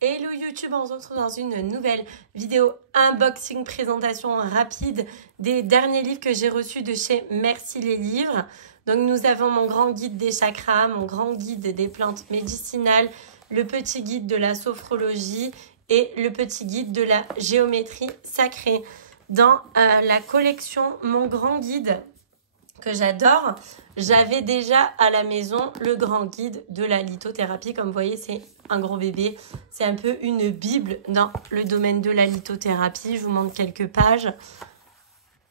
Hello YouTube, on se retrouve dans une nouvelle vidéo unboxing présentation rapide des derniers livres que j'ai reçus de chez Merci les livres. Donc nous avons mon grand guide des chakras, mon grand guide des plantes médicinales, le petit guide de la sophrologie et le petit guide de la géométrie sacrée. Dans la collection Mon grand guide que j'adore, j'avais déjà à la maison le grand guide de la lithothérapie. Comme vous voyez, c'est un gros bébé. C'est un peu une bible dans le domaine de la lithothérapie. Je vous montre quelques pages.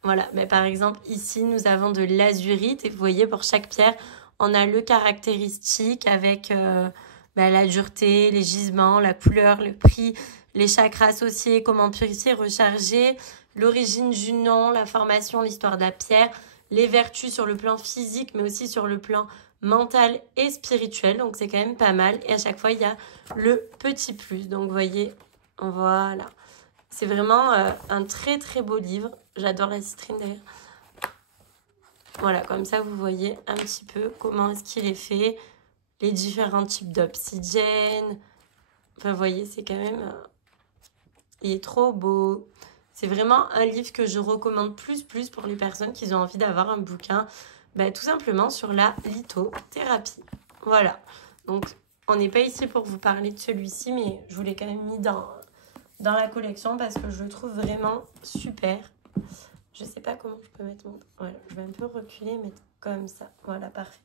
Voilà, mais par exemple, ici, nous avons de l'azurite. Et vous voyez, pour chaque pierre, on a le caractéristique avec la dureté, les gisements, la couleur, le prix, les chakras associés, comment purifier, recharger, l'origine du nom, la formation, l'histoire de la pierre, les vertus sur le plan physique, mais aussi sur le plan mental et spirituel. Donc, c'est quand même pas mal. Et à chaque fois, il y a le petit plus. Donc, vous voyez, voilà. C'est vraiment un très, très beau livre. J'adore la citrine, d'ailleurs. Voilà, comme ça, vous voyez un petit peu comment est-ce qu'il est fait. Les différents types d'obsidienne. Enfin, vous voyez, c'est quand même... il est trop beau. C'est vraiment un livre que je recommande plus pour les personnes qui ont envie d'avoir un bouquin, tout simplement sur la lithothérapie. Voilà. Donc, on n'est pas ici pour vous parler de celui-ci, mais je vous l'ai quand même mis dans la collection parce que je le trouve vraiment super. Je ne sais pas comment je peux mettre mon... Voilà, je vais un peu reculer, mettre comme ça. Voilà, parfait.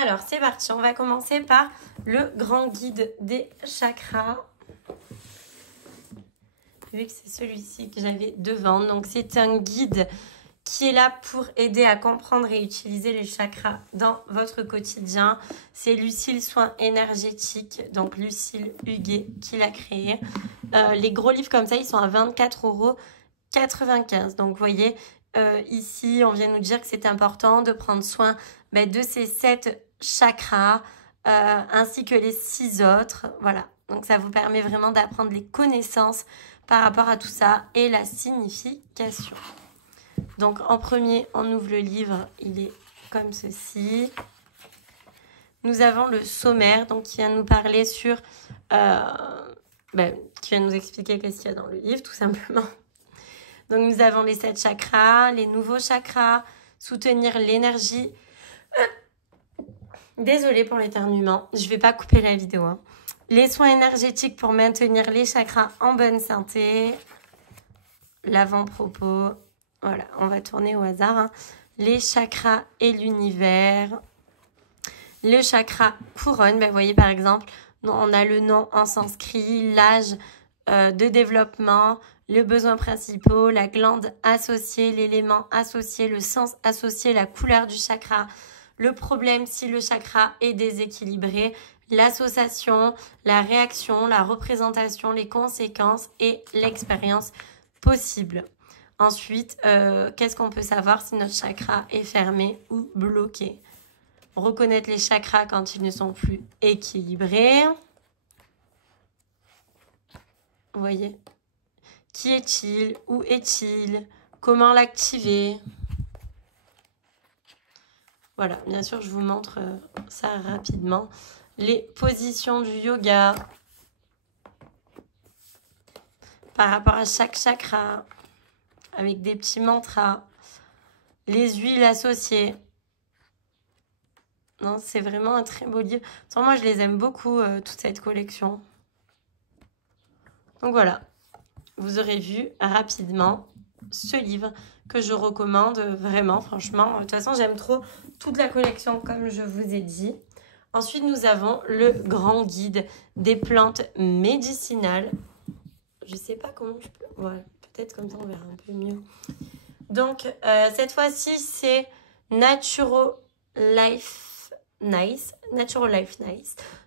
Alors, c'est parti. On va commencer par le grand guide des chakras. Vu que c'est celui-ci que j'avais devant. Donc, c'est un guide qui est là pour aider à comprendre et utiliser les chakras dans votre quotidien. C'est Lucille Soins Énergétiques, donc Lucille Huguet qui l'a créé. Les gros livres comme ça, ils sont à 24,95 €. Donc, vous voyez, ici, on vient nous dire que c'est important de prendre soin de ces 7 chakras, ainsi que les 6 autres. Voilà, donc ça vous permet vraiment d'apprendre les connaissances par rapport à tout ça et la signification. Donc, en premier, on ouvre le livre. Il est comme ceci. Nous avons le sommaire, donc qui vient nous parler sur... qui vient nous expliquer qu'est-ce qu'il y a dans le livre, tout simplement. Donc, nous avons les 7 chakras, les nouveaux chakras, soutenir l'énergie. Désolée pour l'éternuement, je ne vais pas couper la vidéo. Hein. Les soins énergétiques pour maintenir les chakras en bonne santé. L'avant-propos. Voilà, on va tourner au hasard. Hein. Les chakras et l'univers. Le chakra couronne. Vous voyez par exemple, on a le nom en sanskrit, l'âge de développement, le besoin principal, la glande associée, l'élément associé, le sens associé, la couleur du chakra, le problème si le chakra est déséquilibré, l'association, la réaction, la représentation, les conséquences et l'expérience possible. Ensuite, qu'est-ce qu'on peut savoir si notre chakra est fermé ou bloqué? Reconnaître les chakras quand ils ne sont plus équilibrés. Vous voyez? Qui est-il? Où est-il? Comment l'activer? Voilà, bien sûr, je vous montre ça rapidement. Les positions du yoga par rapport à chaque chakra, avec des petits mantras. Les huiles associées. Non, c'est vraiment un très beau livre. Moi, je les aime beaucoup, toute cette collection. Donc voilà, vous aurez vu rapidement ce livre que je recommande vraiment, franchement. De toute façon, j'aime trop toute la collection, comme je vous ai dit. Ensuite, nous avons le grand guide des plantes médicinales. Je ne sais pas comment je peux... Ouais, peut-être comme ça, on verra un peu mieux. Donc, cette fois-ci, c'est Natural Life Nice.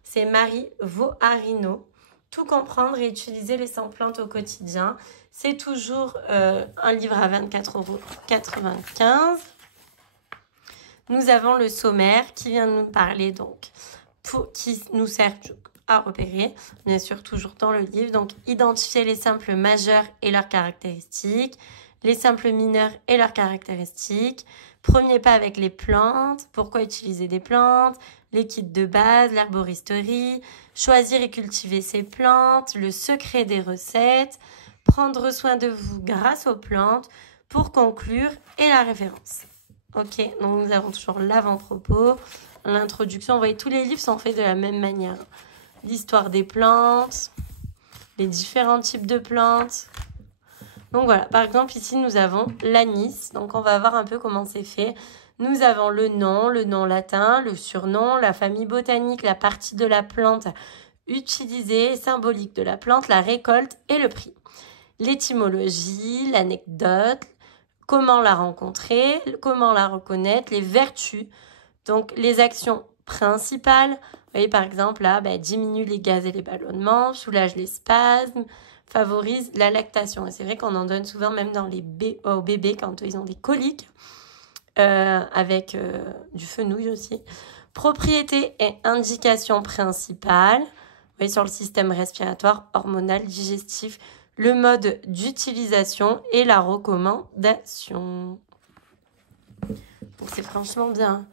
C'est Marie Voarino. Tout comprendre et utiliser les 100 plantes au quotidien. C'est toujours un livre à 24,95 €. Nous avons le sommaire qui vient nous parler, donc, qui nous sert à repérer, bien sûr, toujours dans le livre. Donc, identifier les simples majeurs et leurs caractéristiques, les simples mineurs et leurs caractéristiques. Premier pas avec les plantes, pourquoi utiliser des plantes, les kits de base, l'herboristerie, choisir et cultiver ces plantes, le secret des recettes, prendre soin de vous grâce aux plantes, pour conclure, et la référence. Ok, donc nous avons toujours l'avant-propos, l'introduction. Vous voyez, tous les livres sont faits de la même manière. L'histoire des plantes, les différents types de plantes. Donc voilà, par exemple ici nous avons l'anis, donc on va voir un peu comment c'est fait. Nous avons le nom latin, le surnom, la famille botanique, la partie de la plante utilisée, symbolique de la plante, la récolte et le prix. L'étymologie, l'anecdote, comment la rencontrer, comment la reconnaître, les vertus, donc les actions principales. Vous voyez par exemple là, diminue les gaz et les ballonnements, soulage les spasmes, favorise la lactation. Et c'est vrai qu'on en donne souvent même dans aux bébés quand ils ont des coliques, avec du fenouil aussi. Propriétés et indications principales. Vous voyez sur le système respiratoire, hormonal, digestif, le mode d'utilisation et la recommandation. Donc c'est franchement bien.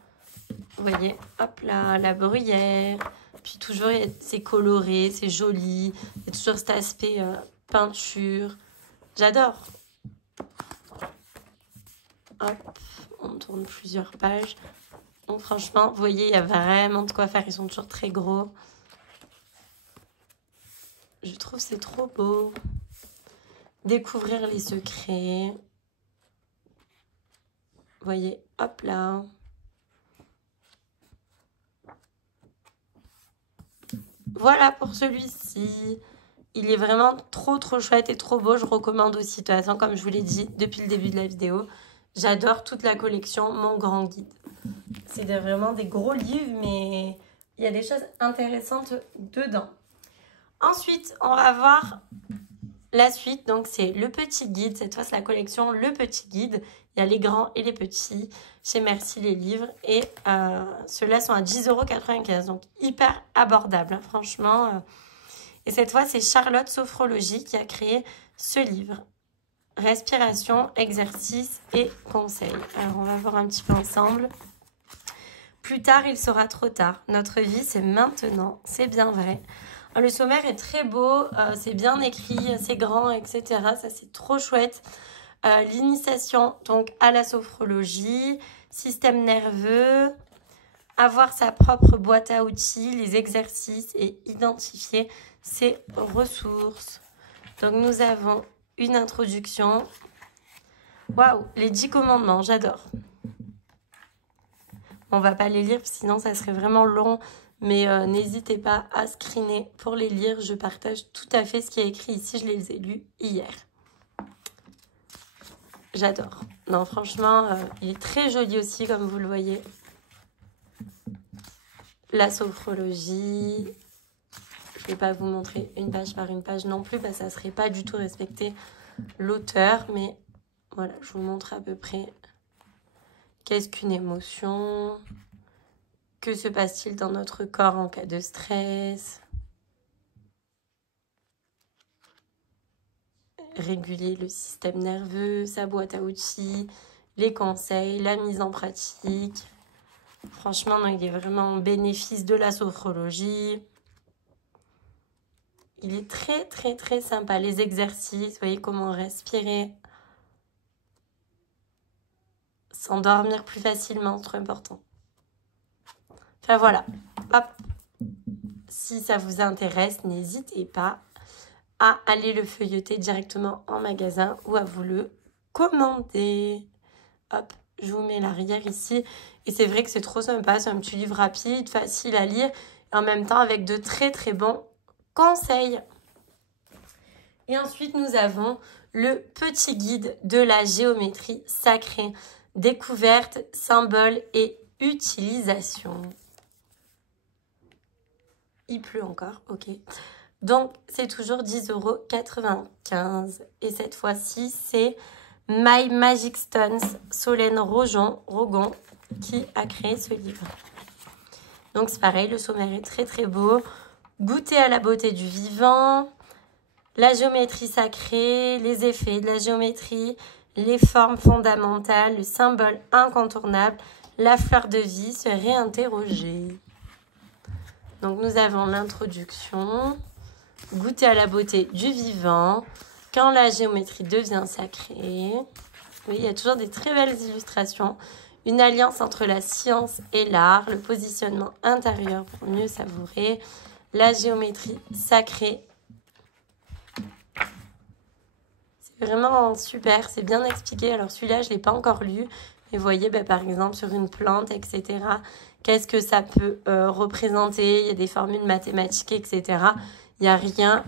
Vous voyez, hop là, la bruyère. Puis toujours, c'est coloré, c'est joli. Il y a toujours cet aspect peinture. J'adore. Hop, on tourne plusieurs pages. Donc franchement, vous voyez, il y a vraiment de quoi faire. Ils sont toujours très gros. Je trouve que c'est trop beau. Découvrir les secrets. Vous voyez, hop là. Voilà pour celui-ci. Il est vraiment trop chouette et trop beau. Je recommande aussi. De toute façon, comme je vous l'ai dit depuis le début de la vidéo, j'adore toute la collection Mon Grand Guide. C'est vraiment des gros livres, mais il y a des choses intéressantes dedans. Ensuite, on va voir la suite. Donc, c'est le petit guide. Cette fois, c'est la collection Le Petit Guide. Il y a les grands et les petits chez Merci les livres. Et ceux-là sont à 10,95 €. Donc, hyper abordable, hein, franchement. Et cette fois, c'est Charlotte Sophrologie qui a créé ce livre. Respiration, exercice et conseils. Alors, on va voir un petit peu ensemble. Plus tard, il sera trop tard. Notre vie, c'est maintenant. C'est bien vrai. Le sommaire est très beau. C'est bien écrit, c'est grand, etc. Ça, c'est trop chouette. L'initiation donc à la sophrologie, système nerveux, avoir sa propre boîte à outils, les exercices et identifier ses ressources. Donc nous avons une introduction. Waouh, les 10 commandements, j'adore. On va pas les lire, sinon ça serait vraiment long. Mais n'hésitez pas à screener pour les lire. Je partage tout à fait ce qui est écrit ici. Je les ai lus hier. J'adore. Non, franchement, il est très joli aussi, comme vous le voyez. La sophrologie. Je ne vais pas vous montrer une page par une page non plus, parce que ça ne serait pas du tout respecter l'auteur. Mais voilà, je vous montre à peu près qu'est-ce qu'une émotion. Que se passe-t-il dans notre corps en cas de stress? Réguler le système nerveux, sa boîte à outils, les conseils, la mise en pratique. Franchement, non, il est vraiment au bénéfice de la sophrologie. Il est très sympa. Les exercices, vous voyez comment respirer. S'endormir plus facilement, c'est trop important. Enfin voilà, hop. Si ça vous intéresse, n'hésitez pas à aller le feuilleter directement en magasin ou à vous le commander. Hop, je vous mets l'arrière ici. Et c'est vrai que c'est trop sympa, c'est un petit livre rapide, facile à lire et en même temps avec de très bons conseils. Et ensuite, nous avons le petit guide de la géométrie sacrée. Découverte, symboles et utilisation. Il pleut encore, ok. Donc, c'est toujours 10,95 €. Et cette fois-ci, c'est My Magic Stones, Solène Rogon, qui a créé ce livre. Donc, c'est pareil, le sommaire est très beau. Goûter à la beauté du vivant, la géométrie sacrée, les effets de la géométrie, les formes fondamentales, le symbole incontournable, la fleur de vie, se réinterroger. Donc nous avons l'introduction, goûter à la beauté du vivant, quand la géométrie devient sacrée. Oui, il y a toujours des très belles illustrations. Une alliance entre la science et l'art, le positionnement intérieur pour mieux savourer, la géométrie sacrée. C'est vraiment super, c'est bien expliqué. Alors celui-là, je ne l'ai pas encore lu. Et vous voyez, par exemple, sur une plante, etc., qu'est-ce que ça peut représenter? Il y a des formules mathématiques, etc. Il n'y a rien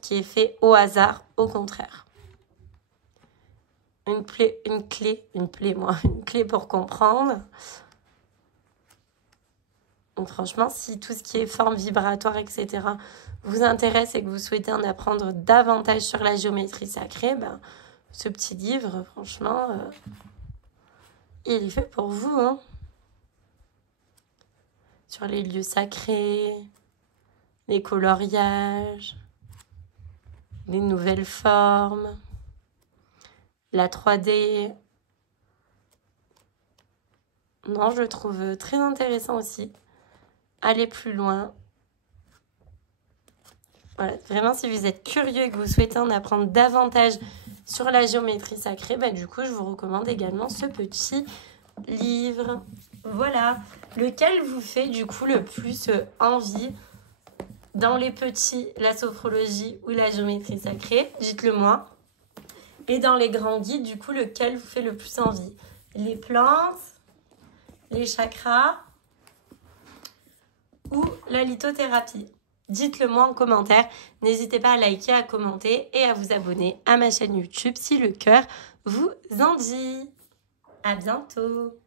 qui est fait au hasard, au contraire. Une clé pour comprendre. Donc franchement, si tout ce qui est forme vibratoire, etc., vous intéresse et que vous souhaitez en apprendre davantage sur la géométrie sacrée, ce petit livre, franchement, il est fait pour vous. Hein. Sur les lieux sacrés, les coloriages, les nouvelles formes. La 3D, non, je le trouve très intéressant aussi. Aller plus loin. Voilà, vraiment, si vous êtes curieux et que vous souhaitez en apprendre davantage sur la géométrie sacrée, du coup, je vous recommande également ce petit livre. Voilà, lequel vous fait du coup le plus envie dans les petits, la sophrologie ou la géométrie sacrée? Dites-le moi. Et dans les grands guides, du coup, lequel vous fait le plus envie? Les plantes, les chakras ou la lithothérapie? Dites-le moi en commentaire. N'hésitez pas à liker, à commenter et à vous abonner à ma chaîne YouTube si le cœur vous en dit. À bientôt!